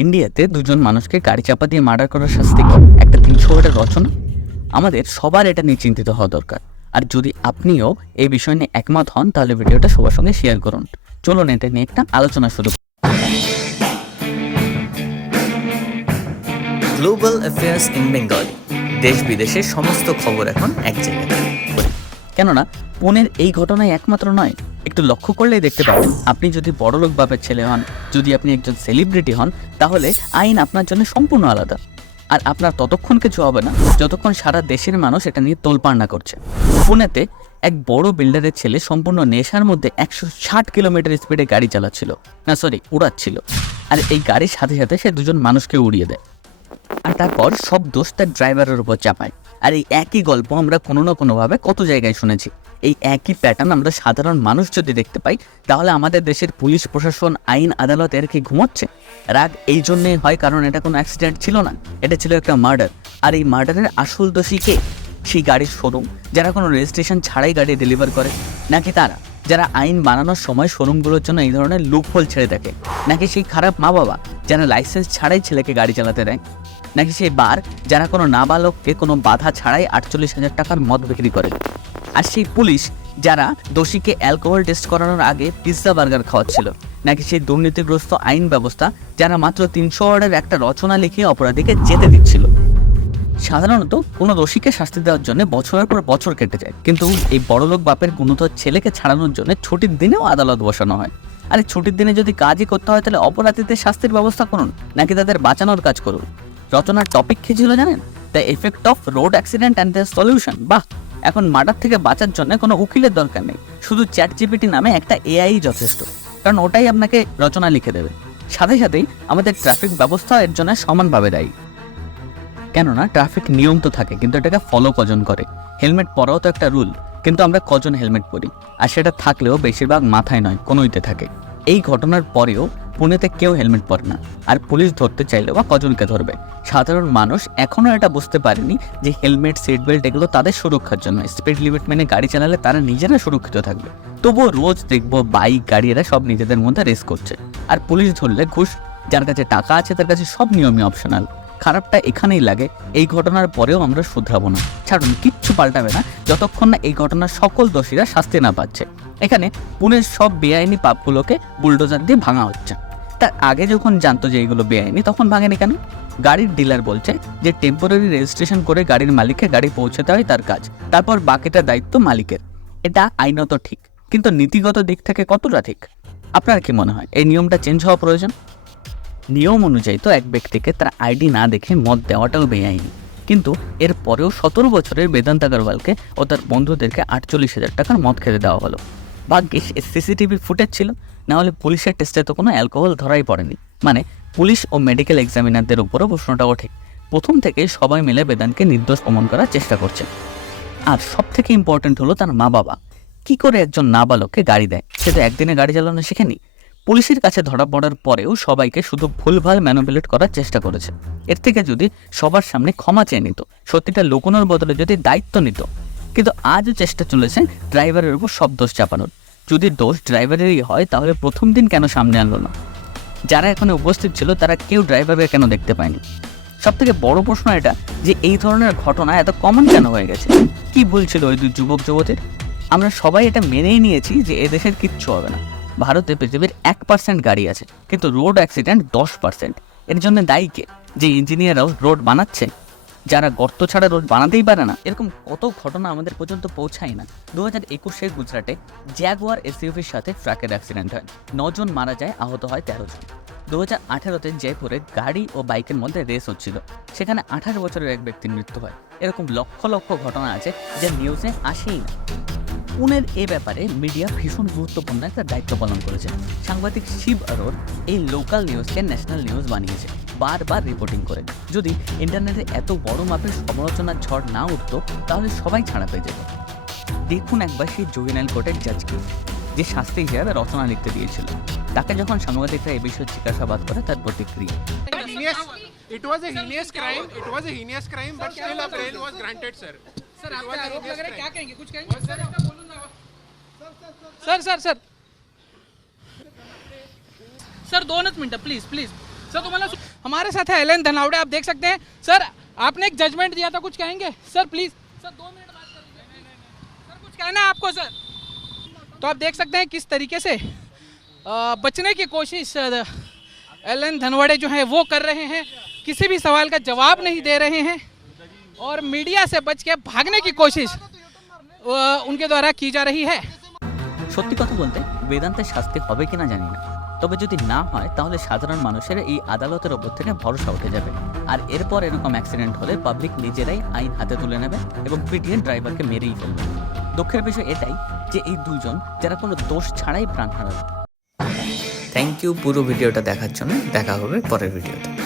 ইন্ডিয়াতে দুজন মানুষকে গাড়ি চাপা দিয়ে মার্ডার করার শাস্তি একটা 300 রচনা। আমাদের সবার এটা নিয়ে চিন্তিত হওয়া দরকার। আর যদি আপনিও এই বিষয় নিয়ে একমত হন তাহলে ভিডিওটা সবার সঙ্গে শেয়ার করুন। চলুন এটা নিয়ে একটা আলোচনা শুরু করি। গ্লোবাল অ্যাফেয়ার্স ইন বেঙ্গলি, দেশ বিদেশের সমস্ত খবর এখন এক জায়গায়। কেননা পুনের এই ঘটনায় একমাত্র নয়, একটু লক্ষ্য করলেই দেখতে পাবেন আপনি যদি বড়লোক বাপের ছেলে হন, যদি আপনি একজন সেলিব্রিটি হন, তাহলে আইন আপনার জন্য সম্পূর্ণ আলাদা। আর আপনার ততক্ষণ কিছু হবে না যতক্ষণ সারা দেশের মানুষ এটা নিয়ে তোলপাড় না করছে। পুনেতে এক বড় বিল্ডারের ছেলে সম্পূর্ণ নেশার মধ্যে 160 কিলোমিটার স্পিডে গাড়ি উড়াচ্ছিল। আর এই গাড়ির সাথে সাথে সে দুজন মানুষকে উড়িয়ে দেয়। আর তারপর সব দোষ তার ড্রাইভারের উপর চাপায়। আর এই একই গল্প আমরা কোনো না কোনোভাবে কত জায়গায় শুনেছি। এই একই প্যাটার্ন আমরা সাধারণ মানুষ যদি দেখতে পাই তাহলে আমাদের দেশের পুলিশ প্রশাসন, আইন আদালত এর কি ঘুমোচ্ছে? রাগ এই জন্যেই হয় কারণ এটা কোনো অ্যাক্সিডেন্ট ছিল না, এটা ছিল একটা মার্ডার। আর এই মার্ডারের আসল দোষী কে? সেই গাড়ির শোরুম যারা কোনো রেজিস্ট্রেশন ছাড়াই গাড়ি ডেলিভার করে, নাকি তারা যারা আইন বানানোর সময় শোরুমগুলোর জন্য এই ধরনের লুপহোল ছেড়ে থাকে, নাকি সেই খারাপ মা বাবা যারা লাইসেন্স ছাড়াই ছেলেকে গাড়ি চালাতে দেয়, নাকি সেই বার যারা কোনো নাবালককে কোনো বাধা ছাড়াই 48,000 টাকার মদ বিক্রি করে, আর সেই পুলিশ যারা দোষীকে অ্যালকোহল টেস্ট করানোর আগে পিৎজা বার্গার খাওয়াচ্ছিল, নাকি সেই দুর্নীতিগ্রস্ত আইন ব্যবস্থা যারা মাত্র 300 ওয়ার্ডের একটা রচনা লিখে অপরাধীকে যেতে দিচ্ছিল। সাধারণত কোনো দোষীকে শাস্তি দেওয়ার জন্য বছরের পর বছর কেটে যায়, কিন্তু এই বড়লোক বাপের গুণধর ছেলেকে ছাড়ানোর জন্য ছুটির দিনেও আদালত বসানো হয়। আর এই ছুটির দিনে যদি কাজই করতে হয় তাহলে অপরাধীদের শাস্তির ব্যবস্থা করুন, নাকি তাদের বাঁচানোর কাজ করুন। রচনার টপিক কি ছিল জানেন? The effect of road accident and the solution. বাহ, এখন মার্ডার থেকে বাঁচার জন্য কোনো উকিলের দরকার নেই, শুধু চ্যাটজিপিটি নামে একটা এআই যথেষ্ট, কারণ ওটাই আপনাকে রচনা লিখে দেবে। সাথে সাথেই আমাদের ট্রাফিক ব্যবস্থা এর জন্য সমানভাবে দায়ী। কেননা ট্রাফিক নিয়ম তো থাকে, কিন্তু এটাকে ফলো কজন করে? হেলমেট পরাও তো একটা রুল, কিন্তু আমরা কজন হেলমেট পরি? আর সেটা থাকলেও বেশিরভাগ মাথায় নয়, কোনোইতে থাকে। এই ঘটনার পরেও পুনেতে কেউ হেলমেট পরে না, আর পুলিশ ধরতে চাইলেও বা কজনকে ধরবে? সাধারণ মানুষ এখনও এটা বুঝতে পারেনি যে হেলমেট, সিট বেল্ট এগুলো তাদের সুরক্ষার জন্য। স্পিড লিমিট মেনে গাড়ি চালালে তারা নিজেরা সুরক্ষিত থাকবে। তবুও রোজ দেখবো বাইক গাড়ি এরা সব নিজেদের মধ্যে রেস করছে। আর পুলিশ ধরলে ঘুষ, যার কাছে টাকা আছে তার কাছে সব নিয়মই অপশনাল। খারাপটা এখানেই লাগে, এই ঘটনার পরেও আমরা শুধরাবো না। ছাড়ুন, কিচ্ছু পাল্টাবে না যতক্ষণ না এই ঘটনার সকল দোষীরা শাস্তি না পাচ্ছে। এখানে পুনের সব বেআইনি পাপগুলোকে বুলডোজার দিয়ে ভাঙা হচ্ছে। তার আগে যখন জানতো যে এইগুলো বেআইনি তখন ভাঙেনি কেন? গাড়ির ডিলার বলছে যে টেম্পোরারি রেজিস্ট্রেশন করে গাড়ির মালিককে গাড়ি পৌঁছাতে হয় তার কাজ, তারপর বাকিটা দায়িত্ব মালিকের। এটা আইনত ঠিক, কিন্তু নীতিগত দিক থেকে কতটা ঠিক? আপনার কি মনে হয় এই নিয়মটা চেঞ্জ হওয়া প্রয়োজন? নিয়ম অনুযায়ী তো এক ব্যক্তিকে তার আইডি না দেখে মদ দেওয়াটাও বেআইনি, কিন্তু এর পরেও 17 বছরের বেদান্ত আগরওয়ালকে ও তার বন্ধুদেরকে 48,000 টাকার মদ খেতে দেওয়া হলো। ভাগ্যিস সিসিটিভি ফুটেজ ছিল, না হলে পুলিশের টেস্টে তো কোনো অ্যালকোহল ধরাই পড়েনি। মানে পুলিশ ও মেডিকেল এক্সামিনারদের উপরও প্রশ্নটাও ঠিক। প্রথম থেকে সবাই মিলে বেদান্তকে নির্দোষ প্রমাণ করার চেষ্টা করছে। আর সব থেকে ইম্পর্টেন্ট হলো তার মা বাবা। কি করে একজন নাবালককে গাড়ি দেয়? সে তো একদিনে গাড়ি চালানো শেখেনি। পুলিশের কাছে ধরা পড়ার পরেও সবাইকে শুধু ভুলভাল ম্যানিপুলেট করার চেষ্টা করেছে। এর থেকে যদি সবার সামনে ক্ষমা চেয়ে নিত, সত্যিটা লুকোনোর বদলে যদি দায়িত্ব নিত। কিন্তু আজও চেষ্টা চলেছে ড্রাইভারের উপর সব দোষ চাপানোর। যদি দোষ ড্রাইভারেরই হয় তাহলে প্রথম দিন কেন সামনে আনলো না? যারা এখানে উপস্থিত ছিল তারা কেউ ড্রাইভারকে কেন দেখতে পায়নি? সব থেকে বড় প্রশ্ন এটা যে এই ধরনের ঘটনা এত কমন কেন হয়ে গেছে? কি ভুল ছিল ওই দুই যুবক যুবতীর? আমরা সবাই এটা মেনেই নিয়েছি যে এদেশের কিচ্ছু হবে না। ভারতে পৃথিবীর 1% গাড়ি আছে, কিন্তু রোড অ্যাক্সিডেন্ট 10%। এর জন্য দায়ী কে? যে ইঞ্জিনিয়াররাও রোড বানাচ্ছে, যারা গর্ত ছাড়া রোড বানাতেই পারে না। এরকম কত ঘটনা আমাদের পর্যন্ত পৌঁছায় না। 2021-এ গুজরাটে জ্যাগুয়ার এসইউভির সাথে ট্রাকের অ্যাক্সিডেন্ট হয়, 9 জন মারা যায়, আহত হয় 13 জন। 2018-তে জয়পুরে গাড়ি ও বাইকের মধ্যে রেস হচ্ছিল, সেখানে 18 বছরের এক ব্যক্তির মৃত্যু হয়। এরকম লক্ষ লক্ষ ঘটনা আছে যা নিউজে আসেই না। পুনের এ ব্যাপারে মিডিয়া ভীষণ গুরুত্বপূর্ণ একটা দায়িত্ব পালন করেছে। সাংবাদিক শিব আরোর এই লোকাল নিউজকে ন্যাশনাল নিউজ বানিয়েছে, বারবার রিপোর্টিং করে। যদি ইন্টারনেটে এত বড় মাপের সমালোচনার ঝড় না উঠতো তাহলে সবাই ছাড়া পেয়ে যেত। দেখুন একবার সেই জুভেনাইল কোর্টের জাজকে, যে শাস্তি হিসাবে রচনা লিখতে দিয়েছিল, তাকে যখন সাংবাদিকরা এই বিষয়ে জিজ্ঞাসাবাদ করে তার প্রতিক্রিয়া। It was a heinous crime. It was a heinous crime, but still a bail was granted, sir. Sir आप पे आरोप लग रहा है, क्या कहेंगे? कुछ कहेंगे? सर इसका बोलूं ना। Sir sir sir sir 2 minute please please sir तुम्हारा हमारे साथ है एलन धनावड़े, आप देख सकते हैं। सर आपने एक जजमेंट दिया था, कुछ कहेंगे सर? प्लीज सर 2 मिनट बात कर लीजिए। सर कुछ कहना है आपको सर? तो आप देख सकते हैं किस तरीके से बचने की कोशिश एलन धनवड़े जो है वो कर रहे हैं, किसी भी सवाल का जवाब नहीं दे रहे हैं और मीडिया से बच के भागने की कोशिश उनके द्वारा की जा रही है। সত্যি কথা বলতে বেদান্তের শাস্তি হবে কিনা জানি না, তবে যদি না হয় তাহলে সাধারণ মানুষের এই আদালতের ওপর থেকে ভরসা উঠে যাবে। আর এরপর এরকম অ্যাক্সিডেন্ট হলে পাবলিক নিজেরাই আইন হাতে তুলে নেবে এবং পিটিয়ে ড্রাইভারকে মেরেই ফেলবে। দুঃখের বিষয় এটাই যে এই দুজন যারা কোনো দোষ ছাড়াই প্রাণ হারাবে। থ্যাংক ইউ পুরো ভিডিওটা দেখার জন্য। দেখা হবে পরের ভিডিওতে।